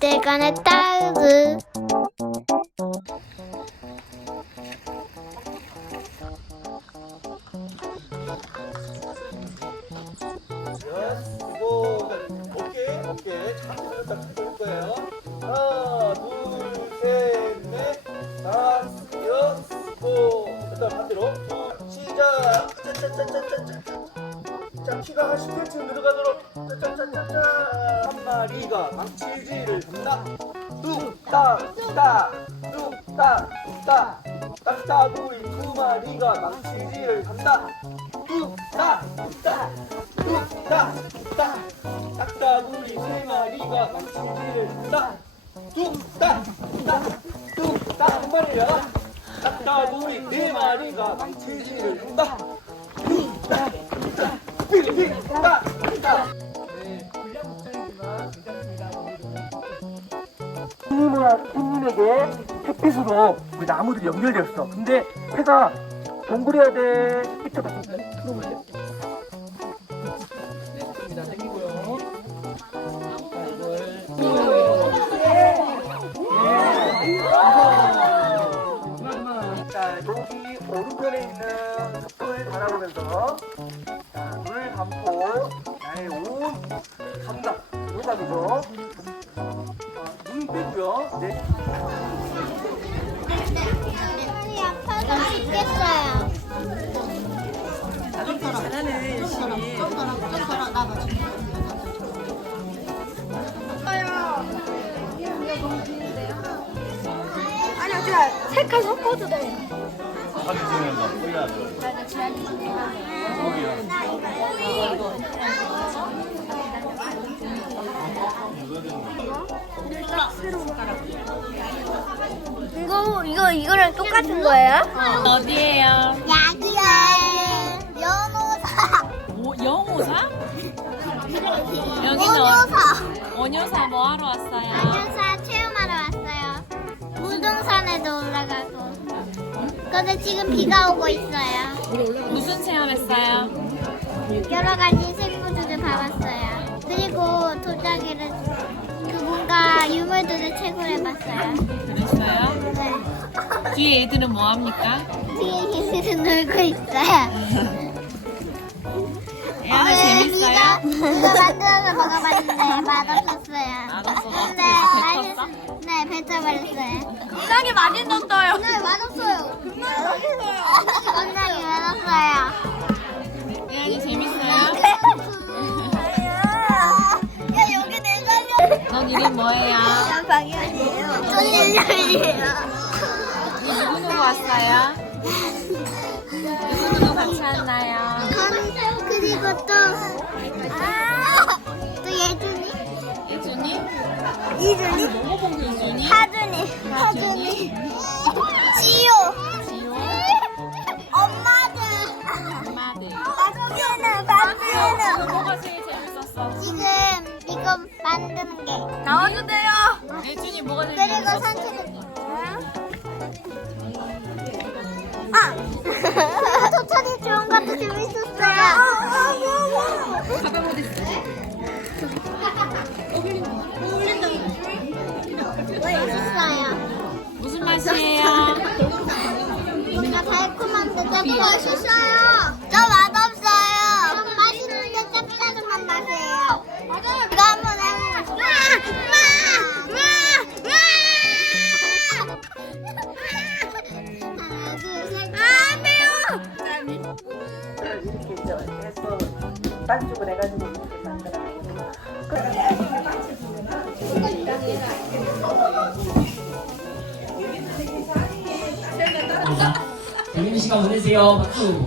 내가 내둘 시작 짜짜짜짜짜짜 자 키가 한 10cm 늘어가도록 짜짜짜짜짜 한 마리가 망치질을 한다. 뚝딱뚝딱 뚝딱뚝딱. 딱따구리 두 마리가 망치질을 한다. 뚝딱뚝딱 뚝딱뚝딱. 딱따구리 세 마리가 망치질을 한다. 뚝딱뚝딱 뚝딱. 한 마리야. 딱따구리 네 마리가 망치질을 한다. 뚝딱뚝딱 뚝딱뚝딱. 네, 손님은 손님에게 햇빛으로 우리 나무들이 연결되었어. 근데 해가 동그래야 돼. 밑에 봐. 들어볼래? 네. 당기고요. 자, 여기 오른편에 있는 숲을 바라보면서 자, 눈을 감고 나의 온 감각, 감각이죠. 빼고요. 네. 아니 그냥 색깔 섞어도 돼. 이거 이거 이거랑 똑같은 거예요? 어디에요? 약이야. 연호사. 오, 영호사? 여기는 어, 원효사. 원효사 뭐 하러 왔어요? 원효사 체험하러 왔어요. 무등산에도 올라가고. 근데 지금 비가 오고 있어요. 무슨 체험했어요? 여러 가지 생물들을 봐봤어요. 그리고 도자기를 그 뭔가 유물들을 채굴해봤어요. 그랬어요? 네. 뒤에 애들은 뭐 합니까? 뒤에 얘들은 놀고 있어요. 네, 재밌어요? 네가 이거 만들어서 먹어봤는데 맛없었어요. 맛없어? 네, 뱉었어? 맛있- 네, 뱉어버렸어요. 굉장히 맛있었어요. 네, 맛없어요. 굉장히 뭐예요? 방이에요. 쫄릴려이에요. 누구 누구 왔어요? 누구 누구 같이 왔나요? 그리고 또, 아, 또 예준이, 예준이? 이준이, 예준이? 하준이, 하준이, 지효, 지호? 엄마들, 엄마들. 박지는, 박지는. 뭐가 제일 재밌었어? 지금 이거 만드는 게. 나와주세요. 예준이 뭐가 제일 그리고 재밌었어? 산책을. 아! 도착이 좋은 것도 재밌었어요. 가방 어디 있어? 맛있어요. 무슨 맛이에요? 뭔가 달콤한데 되게 맛있어 반죽을 해가지고 이렇게 만들어가지고 재밌는 시간 보내세요. 박수.